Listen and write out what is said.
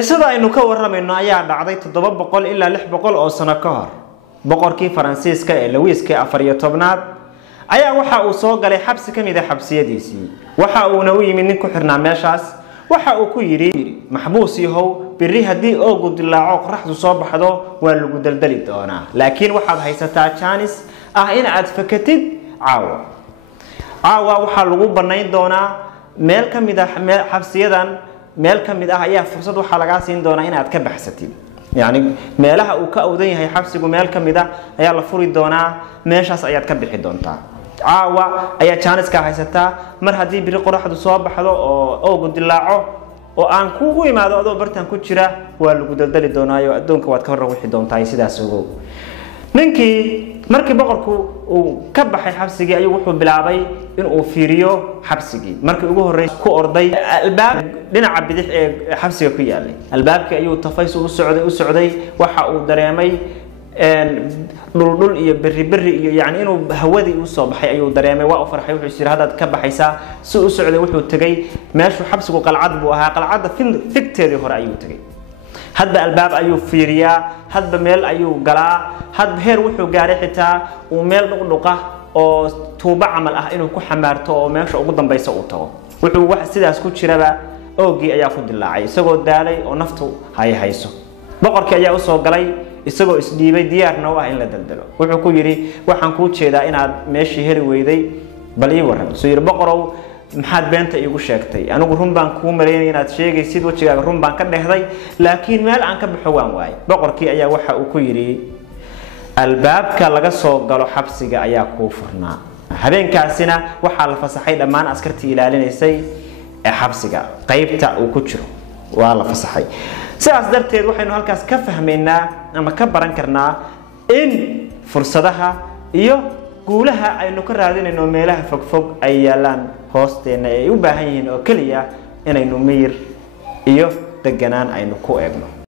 qisada aynu ka waramayno ayaa dhacday 700 ilaa 600 oo sano ka hor boqorkii Faransiiska ee Louis XIV ayaa waxa uu soo galay xabsi kamid ah xabsiyadiisii waxa uu u yimid nin ku xirnaa meeshaas waxa uu ku yiri maxbuus yahow biri hadii oo gudlaaco qorraxdu soo baxdo waa lagu daldali doonaa laakiin waxaad haysataa chance ah in aad fakatid caawa waxa lagu banayn doonaa meel kamid ah xabsiyadan meel kamid ah ayaa fursad waxa laga siin doonaa in aad ka baxsatid يعني meelaha uu ka awdan yahay xabsigu meel kamid ah ayaa la furi doonaa meeshaas ayaad ka bixi doontaa caawa ayaa chance ka haysataa mar hadii biri qorraxdu soo baxdo oo gudlaaco oo aan kuugu imaado adoo bartan ku jira waa lagu daldali doonaayo adoonka waad ka hor wixii doontaa sidaas ugu ninkii markii boqorku uu ka baxay xabsigii ayuu wuxuu bilaabay in uu fiiriyo xabsigii markii ugu horeeyay ku orday albaab dhinaca bidix ee xabsiga ku yaalay albaabkii ayuu tafayso u socday waxa uu dareemay dhul iyo berri iyo yaani inuu hawadii u soo baxay ayuu dareemay waa farxay wuxuu yiri hadaad ka baxaysaa si u socday wuxuu tagay meeshu xabsigu qalcad buu ahaa qalcadda fikteedii hore ayuu tagay hadba albaab ayuu fiiriyaa hadba meel ayuu galaa hadba heer wuxuu gaaray xitaa uu meel dhuqdhuqa oo tuuba amal ah inuu ku xamaarto oo meesha ugu dambaysa uu tago wuxuu wax sidaas ku jiraba oogii ayaa ku dilaacay isagoo daalay oo naftu hayso boqorkii ayaa u soo galay isagoo isdhiibay diyaarna u ah in la daldalo wuxuu ku yiri waxaan ku jeedaa inaad meeshii heli weyday bal ii waran soo yiri boqorow maxaad beenta iigu sheegtay anigu run baan ku maleeyay inaad sheegaysid wajigaaga run baan ka dhehday laakiin meel aan ka baxo waan waay boqorkii ayaa waxa uu ku yiri albaabka laga soo galo xabsiga ayaa ku furnaa habeenkaasina waxa la fasaxay dhammaan askartii ilaalinaysay ee xabsiga qaybta uu ku jiro waa la fasaxay sidaas darteed waxaynu halkaas ka fahmaynaa ama ka baran karnaa in fursadaha iyo guulaha aynu ka raadinayno meelaha fog ay yaalaan hoosteena ay u baahan yihiin oo kaliya inaynu miyir iyo deganaan aynu ku eegno